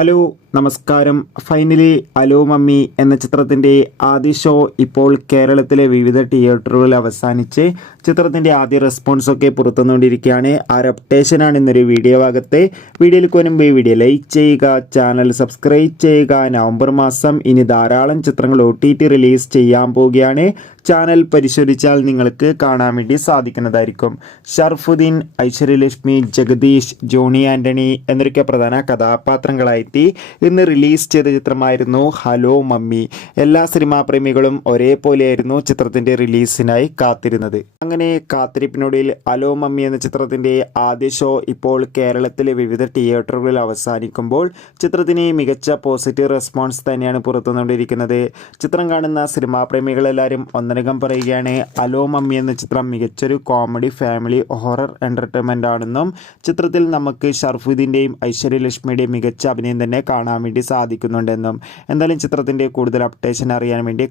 Hello നമസ്കാരം. Finally hello mummy എന്ന ചിത്രത്തിൻ്റെ ആദ്യ ഷോ ഇപ്പോൾ കേരളത്തിലെ വിവിധ തിയേറ്ററുകളിൽ അവസാനിച്ച് ചിത്രത്തിൻ്റെ ആദ്യ റെസ്പോൺസൊക്കെ പുറത്തുവന്നുകൊണ്ടിരിക്കുകയാണ്. ആ ഒരു അപ്ഡേഷനാണ് ഇന്നൊരു വീഡിയോ ഭാഗത്ത്. വീഡിയോയിലേക്ക് മുൻപ് ഈ വീഡിയോ ലൈക്ക് ചെയ്യുക, ചാനൽ സബ്സ്ക്രൈബ് ചെയ്യുക. നവംബർ മാസം ഇനി ധാരാളം ചിത്രങ്ങൾ OTT റിലീസ് ചെയ്യാൻ പോവുകയാണ്. ചാനൽ പരിശോധിച്ചാൽ നിങ്ങൾക്ക് കാണാൻ വേണ്ടി സാധിക്കുന്നതായിരിക്കും. ഷർഫുദ്ദീൻ, ഐശ്വര്യലക്ഷ്മി, ജഗദീഷ്, ജോണി ആൻ്റണി എന്നൊക്കെ പ്രധാന കഥാപാത്രങ്ങളായെത്തി ഇന്ന് റിലീസ് ചെയ്ത ചിത്രമായിരുന്നു ഹലോ മമ്മി. എല്ലാ സിനിമാ പ്രേമികളും ഒരേപോലെയായിരുന്നു ചിത്രത്തിൻ്റെ റിലീസിനായി കാത്തിരുന്നത്. അങ്ങനെ കാത്തിരിപ്പിനൊടുവിൽ ഹലോ മമ്മി എന്ന ചിത്രത്തിൻ്റെ ആദ്യ ഷോ ഇപ്പോൾ കേരളത്തിലെ വിവിധ തിയേറ്ററുകളിൽ അവസാനിക്കുമ്പോൾ ചിത്രത്തിന് മികച്ച പോസിറ്റീവ് റെസ്പോൺസ് തന്നെയാണ് പുറത്തുവന്നുകൊണ്ടിരിക്കുന്നത്. ചിത്രം കാണുന്ന സിനിമാ പ്രേമികളെല്ലാവരും ഒന്നടങ്കം പറയുകയാണ് ഹലോ മമ്മി എന്ന ചിത്രം മികച്ചൊരു കോമഡി ഫാമിലി ഹൊറർ എൻ്റർടൈൻമെൻ്റ് ആണെന്നും ചിത്രത്തിൽ നമുക്ക് ഷർഫുദ്ദീൻ്റെയും ഐശ്വര്യലക്ഷ്മിയുടെയും മികച്ച അഭിനയം തന്നെ കാണാൻ വേണ്ടി സാധിക്കുന്നുണ്ടെന്നും. എന്തായാലും ചിത്രത്തിൻ്റെ കൂടുതൽ അപ്ഡേഷൻ അറിയാൻ വേണ്ടി